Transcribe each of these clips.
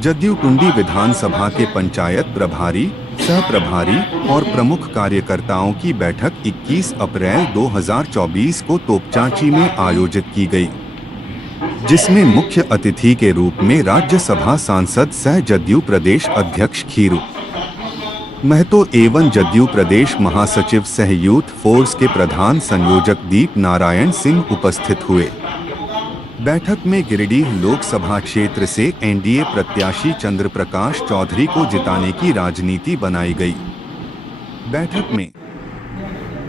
जदयू टुंडी विधानसभा के पंचायत प्रभारी, सह प्रभारी और प्रमुख कार्यकर्ताओं की बैठक 21 अप्रैल 2024 को तोपचांची में आयोजित की गई, जिसमें मुख्य अतिथि के रूप में राज्यसभा सांसद सह जदयू प्रदेश अध्यक्ष खीरू महतो एवं जदयू प्रदेश महासचिव सह यूथ फोर्स के प्रधान संयोजक दीप नारायण सिंह उपस्थित हुए। बैठक में गिरिडीह लोकसभा क्षेत्र से एनडीए प्रत्याशी चंद्र प्रकाश चौधरी को जिताने की राजनीति बनाई गई। बैठक में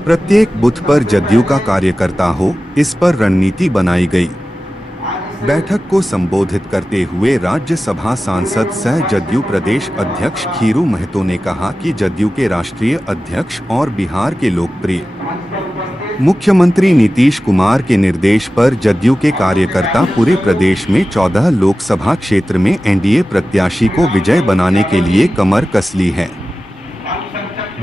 प्रत्येक बूथ पर जदयू का कार्यकर्ता हो, इस पर रणनीति बनाई गई। बैठक को संबोधित करते हुए राज्यसभा सांसद सह जदयू प्रदेश अध्यक्ष खीरू महतो ने कहा कि जदयू के राष्ट्रीय अध्यक्ष और बिहार के लोकप्रिय मुख्यमंत्री नीतीश कुमार के निर्देश पर जदयू के कार्यकर्ता पूरे प्रदेश में 14 लोकसभा क्षेत्र में एनडीए प्रत्याशी को विजय बनाने के लिए कमर कस ली है।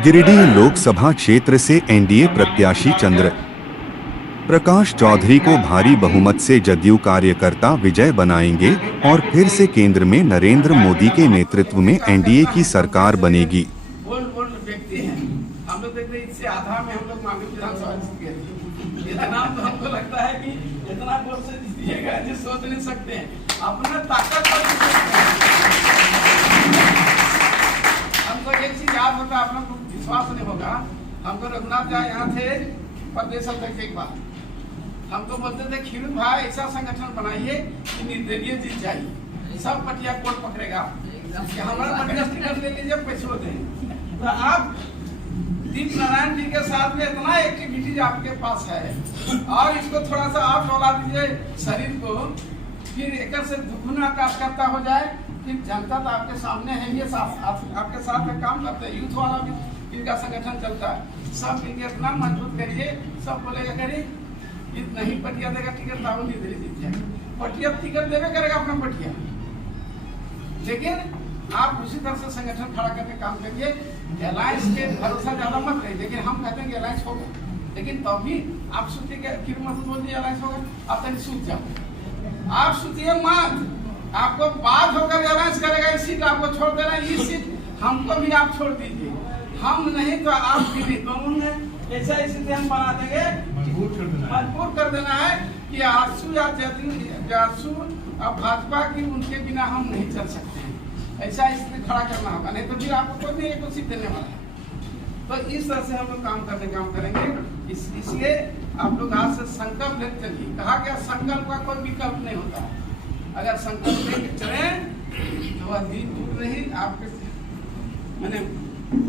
गिरिडीह लोकसभा क्षेत्र से एनडीए प्रत्याशी चंद्र प्रकाश चौधरी को भारी बहुमत से जदयू कार्यकर्ता विजय बनाएंगे और फिर से केंद्र में नरेंद्र मोदी के नेतृत्व में एनडीए की सरकार बनेगी। हम लोग देखते हैं इससे आधा में हम लोग मांगे विधानसभा जीत गए। इतना नाम तो हमको लगता है कि इतना वोट से जीतिएगा जो सोच नहीं सकते हैं, अपना ताकत पर हमको एक चीज याद होगा, आप लोग को विश्वास नहीं होगा। हमको रघुनाथ जी यहाँ थे प्रदेश अध्यक्ष, एक बार हमको बोलते थे खीरू भाई ऐसा संगठन बनाइए कि निर्दलीय जीत जाइए, सब पटिया कोर्ट पकड़ेगा, हमारा पटिया टिकट ले लीजिए, पैसे दें। तो आप दीप नारायण जी के साथ में इतना एक्टिविटीज आपके पास है और इसको थोड़ा सा आप डोला दीजिए शरीर को, फिर एक से दुगुना कार्यकर्ता हो जाए, फिर जनता तो आपके सामने है, ये आपके साथ में काम करते हैं। यूथ वाला भी इनका संगठन चलता है, सब मिलकर इतना मजबूत करिए, सब बोलेगा करिए नहीं पटिया देगा टिकट राहुल नहीं जीत जाए, पटिया टिकट देवे करेगा अपना पटिया, लेकिन आप उसी तरह से संगठन खड़ा करके काम करिए। अलायंस के भरोसा ज्यादा मत रहिए, लेकिन हम कहते हैं कि अलायंस होगा, लेकिन तभी आप सोचिए फिर मत बोलिए अलायंस होगा, आप तनी सूझ जाओ, आप सोचिए मत, आपको बात होकर अलायंस करेगा, इस सीट आपको छोड़ देना, इस सीट हमको भी आप छोड़ दीजिए, हम नहीं तो आप भी दोनों ने ऐसा स्थिति हम बना देंगे, मजबूर कर देना है कि आरसू या जदयू और भाजपा की उनके बिना हम नहीं चल सकते हैं, ऐसा स्थिति खड़ा करना होगा, नहीं तो फिर आपको कोई नहीं एक सीट देने वाला है। तो इस तरह से हम लोग काम करेंगे। इसलिए आप लोग आज से संकल्प लेते चलिए, कहा गया संकल्प का कोई विकल्प नहीं होता, अगर संकल्प लेके चले तो वह दिन दूर नहीं आपके मैंने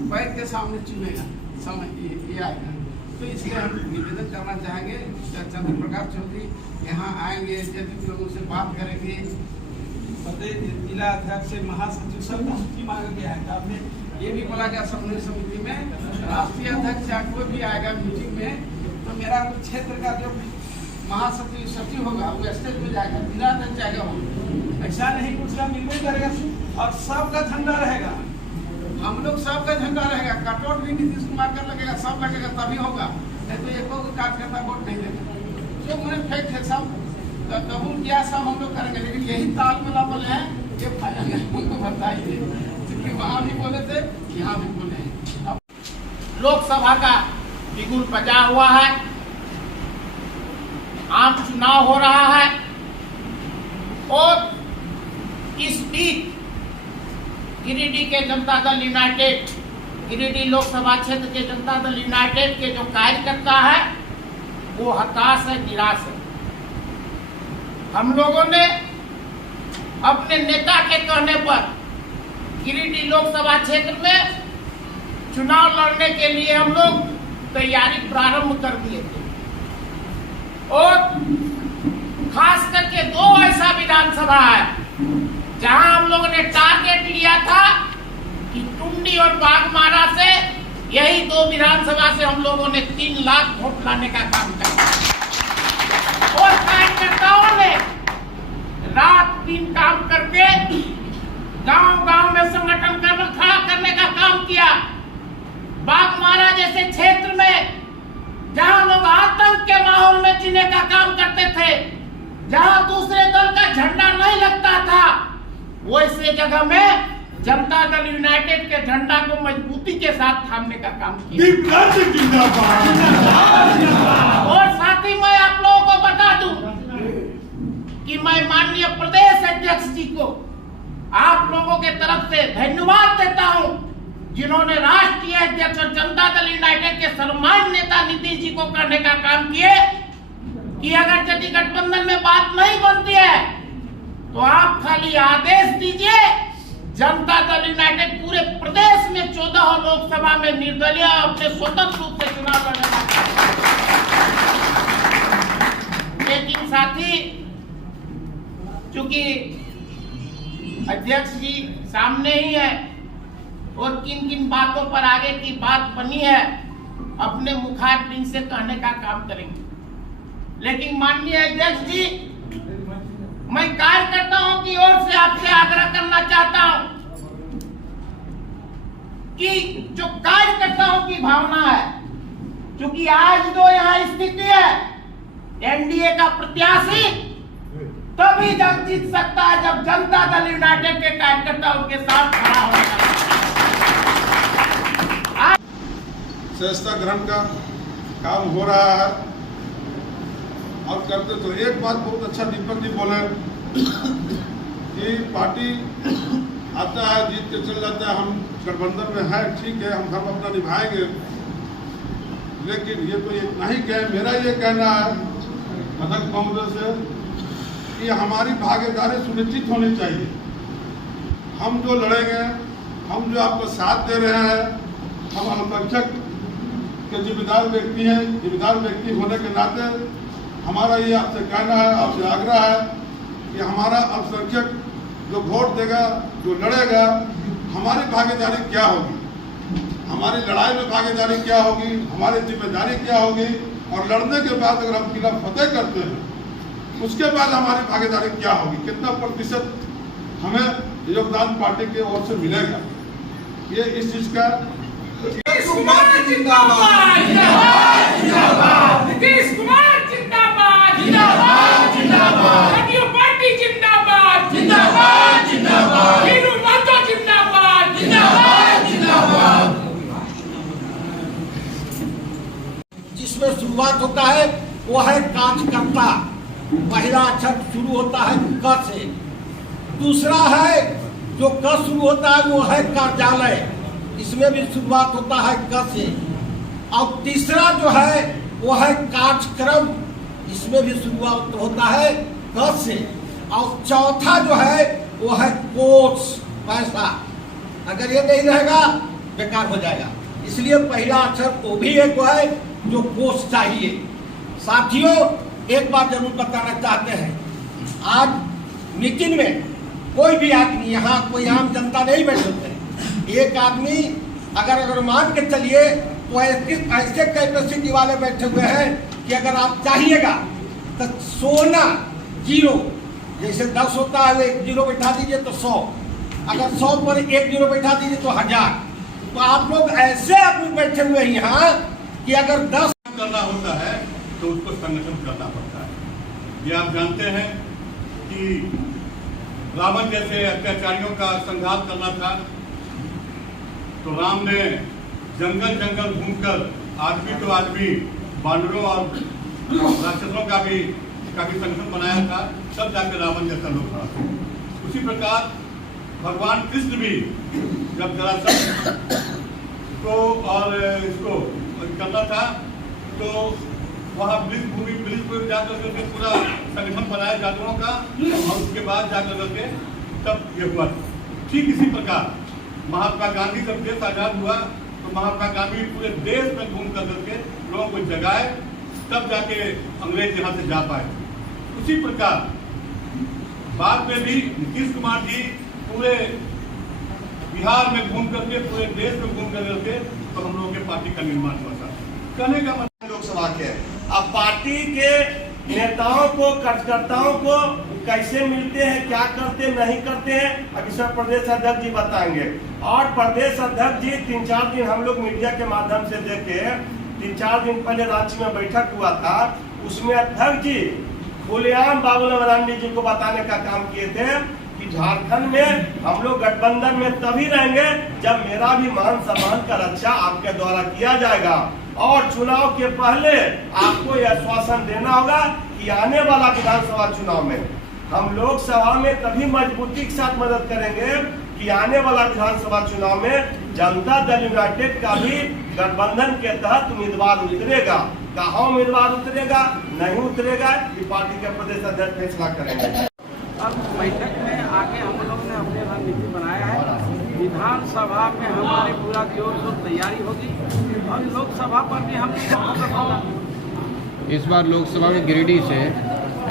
पैर के सामने चुनेगा, समय ये आएगा। तो इसलिए हम निवेदन करना चाहेंगे, चंद्र प्रकाश चौधरी यहाँ आएंगे, जदयू लोगों से बात करेंगे, जिला अध्यक्ष से महासचिव सब सूची मांगा गया है। आपने ये भी बोला गया समन्वय समिति में राष्ट्रीय अध्यक्ष या कोई भी आएगा मीटिंग में, तो मेरा क्षेत्र का जो महासचिव सचिव होगा वो स्टेज में जाएगा, जिला अध्यक्ष जाएगा, वो ऐसा नहीं कुछ मिलने करेगा और सबका झंडा रहेगा, हम लोग सबका झंडा रहेगा, कटआउट भी नीतीश कुमार का लगेगा, सब लगेगा, तभी होगा, नहीं तो एक कार्यकर्ता वोट नहीं देगा। जो मैंने फैक्ट है सब कबूल किया, सब हम लोग करेंगे, लेकिन यही ताल में बोले हैं ये फायदा नहीं, हमको बताइए, क्योंकि वहाँ भी बोले थे यहाँ भी बोले हैं। लोकसभा का बिगुल बचा हुआ है, आम चुनाव हो रहा है और इस बीच गिरिडीह के जनता दल यूनाइटेड, गिरिडीह लोकसभा क्षेत्र के जनता दल यूनाइटेड के जो कार्यकर्ता है वो हताश है, निराश है। हम लोगों ने अपने नेता के कहने पर गिरिडीह लोकसभा क्षेत्र में चुनाव लड़ने के लिए हम लोग तैयारी प्रारंभ कर दिए थे और खास करके 2 ऐसा विधानसभा है जहां हम लोगों ने टारगेट लिया था कि टुंडी और बाघमारा से, यही 2 विधानसभा से हम लोगों ने 3 लाख वोट लाने का काम किया और कार्यकर्ताओं ने रात दिन काम करके गांव-गांव में संगठन खड़ा करने का काम किया। बाघमारा जैसे क्षेत्र में जहां लोग आतंक के माहौल में जीने का काम करते थे, जहां दूसरे दल का झंडा नहीं लगता था, वैसे जगह में जनता दल यूनाइटेड के झंडा को मजबूती के साथ थामने का काम किया। और साथ ही मैं आप लोगों को बता दूं कि मैं माननीय प्रदेश अध्यक्ष जी को आप लोगों के तरफ से धन्यवाद देता हूं, जिन्होंने राष्ट्रीय अध्यक्ष और जनता दल यूनाइटेड के सर्वमान्य नेता नीतीश जी को करने का काम किए कि अगर यदि गठबंधन में बात नहीं बनती है तो आप खाली आदेश दीजिए, जनता दल यूनाइटेड पूरे प्रदेश में 14 लोकसभा में निर्दलीय अपने स्वतंत्र रूप से चुनाव लड़ेगा। लेकिन साथी, चूंकि अध्यक्ष जी सामने ही है और किन किन बातों पर आगे की बात बनी है अपने मुखारबिन से कहने का काम करेंगे। लेकिन माननीय अध्यक्ष जी, मैं कार्यकर्ताओं की ओर से आपसे आग्रह करना चाहता हूं कि जो कार्यकर्ताओं की भावना है, क्योंकि आज जो यहाँ स्थिति है, एनडीए का प्रत्याशी तभी जीत सकता है जब जनता दल यूनाइटेड के कार्यकर्ता उनके साथ खड़ा होगा। सदस्यता ग्रहण का काम हो रहा है और करते तो एक बात बहुत अच्छा दीपक जी बोले कि पार्टी आता है जीत के चल जाता है, हम गठबंधन में है, ठीक है, हम धर्म अपना निभाएंगे, लेकिन ये तो इतना ही कह, मेरा ये कहना है अध्यक्ष महोदय से कि हमारी भागीदारी सुनिश्चित होनी चाहिए। हम जो लड़ेंगे, हम जो आपको साथ दे रहे हैं, हम अल्पसंख्यक के जिम्मेदार व्यक्ति हैं, जिम्मेदार व्यक्ति होने के नाते हमारा ये आपसे कहना है, आपसे आग्रह है कि हमारा अल्पसंख्यक जो वोट देगा, जो लड़ेगा, हमारी भागीदारी क्या होगी, हमारी लड़ाई में भागीदारी क्या होगी, हमारी जिम्मेदारी क्या होगी, और लड़ने के बाद अगर हम किला फतेह करते हैं उसके बाद हमारी भागीदारी क्या होगी, कितना प्रतिशत हमें योगदान पार्टी की ओर से मिलेगा। ये इस चीज का नीतीश कुमार जिंदाबाद, जिंदाबाद, जिंदाबाद, नीतीश कुमार जिंदाबाद, जिंदाबाद, जिंदाबाद, जनता पार्टी जिंदाबाद, जिंदाबाद, जिंदाबाद, हिंदू माता जिंदाबाद, जिंदाबाद, जिंदाबाद। जिसमें शुरुआत होता है वो है कार्यकर्ता, पहला अक्षर शुरू होता है क से, दूसरा है जो क शुरू होता है वो है कार्यालय, इसमें भी शुरुआत होता है क से, और तीसरा जो है वो है कार्यक्रम, इसमें भी शुरुआत होता है क से, और चौथा जो है वो है कोर्स, पैसा। अगर ये नहीं रहेगा बेकार हो जाएगा, इसलिए पहला अक्षर वो भी एक है जो कोर्स चाहिए। साथियों, एक बात जरूर बताना चाहते हैं, आज मीटिंग में कोई भी आदमी, यहाँ कोई आम जनता नहीं बैठ सकते, एक आदमी अगर मान के चलिए तो ऐसे कैपेसिटी वाले बैठे हुए हैं कि अगर आप चाहिएगा तो सोना जीरो, जैसे 10 होता है एक जीरो बैठा दीजिए तो 100, अगर 100 पर एक जीरो बैठा दीजिए तो 1000। तो आप लोग ऐसे आदमी बैठे हुए हैं यहाँ कि अगर 10 करना होता है तो उसको संगठन करना पड़ता है। ये आप जानते हैं कि रावण जैसे अत्याचारियों का संहार करना था तो राम ने जंगल जंगल घूमकर आदमी तो आदमी, बानरों और राक्षसों का भी संगठन बनाया था, तब जाकर रावण जैसा लोग था। उसी प्रकार भगवान कृष्ण भी जब जरासंध को और इसको करना था तो वहाँ ब्रिज जाकर करके पूरा संगठन बनाया जानवरों का, और उसके बाद जाकर करके तब ये हुआ। ठीक इसी प्रकार महात्मा गांधी जब देश आजाद हुआ तो महात्मा गांधी पूरे देश में घूम कर करके लोगों को जगाए, तब जाके अंग्रेज यहाँ से जा पाए। उसी प्रकार बाद में भी नीतीश कुमार जी पूरे बिहार में घूम करके, पूरे देश में घूम करके तो हम लोगों के पार्टी का निर्माण हुआ था। कहने का मतलब लोकसभा के अब पार्टी के नेताओं को, कार्यकर्ताओं को कैसे मिलते हैं, क्या करते नहीं करते हैं, अभी सब प्रदेश अध्यक्ष जी बताएंगे। और प्रदेश अध्यक्ष जी 3-4 दिन हम लोग मीडिया के माध्यम से देखे, 3-4 दिन पहले रांची में बैठक हुआ था, उसमें अध्यक्ष जी खुलेआम बाबूलाल मरांडी जी को बताने का काम किए थे कि कि झारखंड में हम लोग गठबंधन में तभी रहेंगे जब मेरा भी मान सम्मान का रक्षा आपके द्वारा किया जाएगा। और चुनाव के पहले आपको यह आश्वासन देना होगा कि आने वाला विधानसभा चुनाव में हम लोकसभा में तभी मजबूती के साथ मदद करेंगे कि आने वाला विधानसभा चुनाव में जनता दल यूनाइटेड का भी गठबंधन के तहत उम्मीदवार उतरेगा। कहाँ उम्मीदवार उतरेगा नहीं उतरेगा ये पार्टी के प्रदेश अध्यक्ष फैसला करेंगे। अब बैठक में आगे हम लोग ने अपनी रणनीति बनाया है। विधानसभा में हमारी पूरा जोर शोर तैयारी होगी और लोकसभा पर भी हम फोकस होगा। इस बार लोकसभा में गिरिडीह से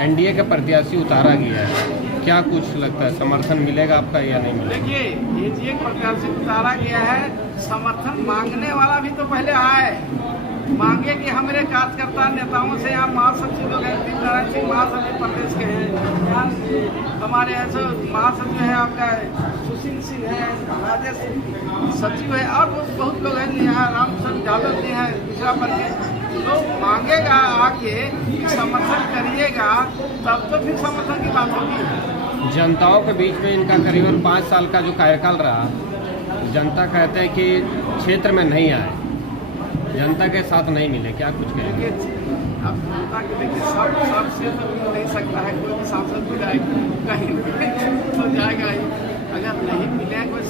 एनडीए का प्रत्याशी उतारा गया है, क्या कुछ लगता है समर्थन मिलेगा आपका या नहीं मिलेगा? देखिए एनडीए प्रत्याशी उतारा गया है, समर्थन मांगने वाला भी तो पहले आए, मांगे कि हमारे कार्यकर्ता नेताओं से यहाँ महासचिव लोग हैं, नारायण सिंह महासचिव प्रदेश के हैं, यहाँ हमारे ऐसे महासचिव है आपका सुशील सिंह है, राजेश सचिव है और बहुत लोग हैं यहाँ, रामचंद्र यादव जी हैं पिछड़ा वर्ग के। लोग मांगेगा आगे समर्थन करिएगा तब तो फिर समर्थन की बात होगी। जनताओं के बीच में इनका करीबन 5 साल का जो कार्यकाल रहा, जनता कहते हैं कि क्षेत्र में नहीं आए, जनता के साथ नहीं मिले, क्या कुछ कहेंगे? अब जनता के देखिए सब से तो मिल नहीं सकता है, कोई भी सांसद मिला कहीं तो जाएगा ही। अगर नहीं मिले कोई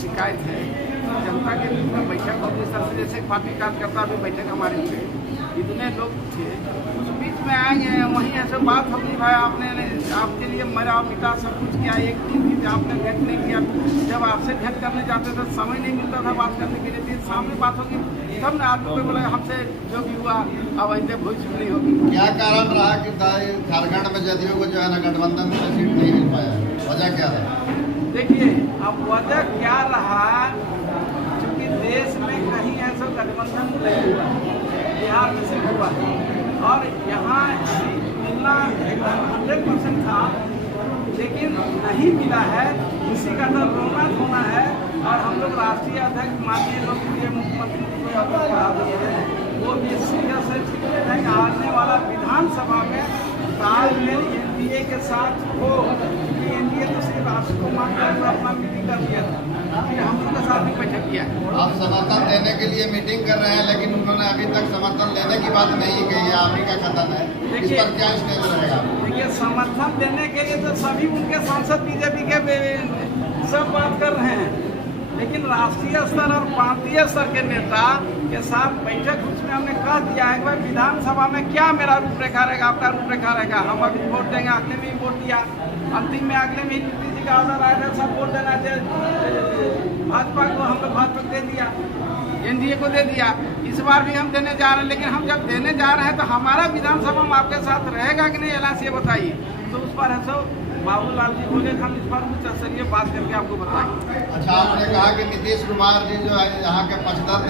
शिकायत है तो जनता के बीच में बैठक होगी। सबसे जैसे पार्टी कार्यकर्ता भी बैठक हमारे थे, इतने लोग थे, उस बीच में आएंगे वहीं ऐसे बात होगी भाई आपने आपके लिए मरा पिता सब कुछ किया, एक दिन भी आपने भेंट नहीं किया। जब आपसे भेंट करने जाते थे समय नहीं मिलता था बात करने के लिए, सामने बात होगी तब ना आदमी को बोला हमसे जो भी हुआ अब ऐसे भोजपुरी नहीं होगी। क्या कारण रहा कि झारखंड में जदयू को जो है ना गठबंधन में सीट नहीं मिल पाया, वजह क्या रहा? देखिए अब वजह क्या रहा, क्योंकि देश में कहीं ऐसा गठबंधन नहीं हुआ, बिहार में से हुआ और यहाँ मिलना 100% था, लेकिन नहीं मिला है। इसी का तो रोना धोना है। और हम लोग राष्ट्रीय अध्यक्ष माननीय लोकप्रिय मुख्यमंत्री को बढ़ा देते हैं, वो भी सीरियस है कि आने वाला विधानसभा में तालमेल एनडीए के साथ हो, क्योंकि एनडीए तो सिर्फ राष्ट्र को मानकर अपना मीटिंग कर दिया था, फिर हम लोग के साथ भी बैठक किया है। आप समर्थन देने के लिए मीटिंग कर रहे हैं, लेकिन उन्होंने अभी तक समर्थन लेने की बात नहीं कही है, आप ही का कथन है, इस पर क्या स्टेज रहेगा? देखिए समर्थन देने के लिए तो सभी उनके सांसद बीजेपी के सब बात कर रहे हैं, लेकिन राष्ट्रीय स्तर और प्रांतीय स्तर के नेता के साथ बैठक उसमें हमने कह दिया है कि भाई विधानसभा में क्या मेरा रूपरेखा रहेगा, आपका रूपरेखा रहेगा। हम अभी वोट देंगे, अगले में ही वोट दिया, अंतिम में अगले में ही नीतीश जी का ऑर्डर आया था सब वोट देना चाहिए, भाजपा को हम लोग भाजपा दे दिया, एनडीए को दे दिया। इस बार भी हम देने जा रहे हैं, लेकिन हम जब देने जा रहे हैं तो हमारा विधानसभा में आपके साथ रहेगा कि नहीं, एलान ये बताइए। तो उस पर है सो बाबूलाल जी बोले हम इस पर उच्च स्तरीय बात करके आपको बताएंगे। अच्छा, आपने कहा कि नीतीश कुमार जी जो है यहाँ के पक्षधर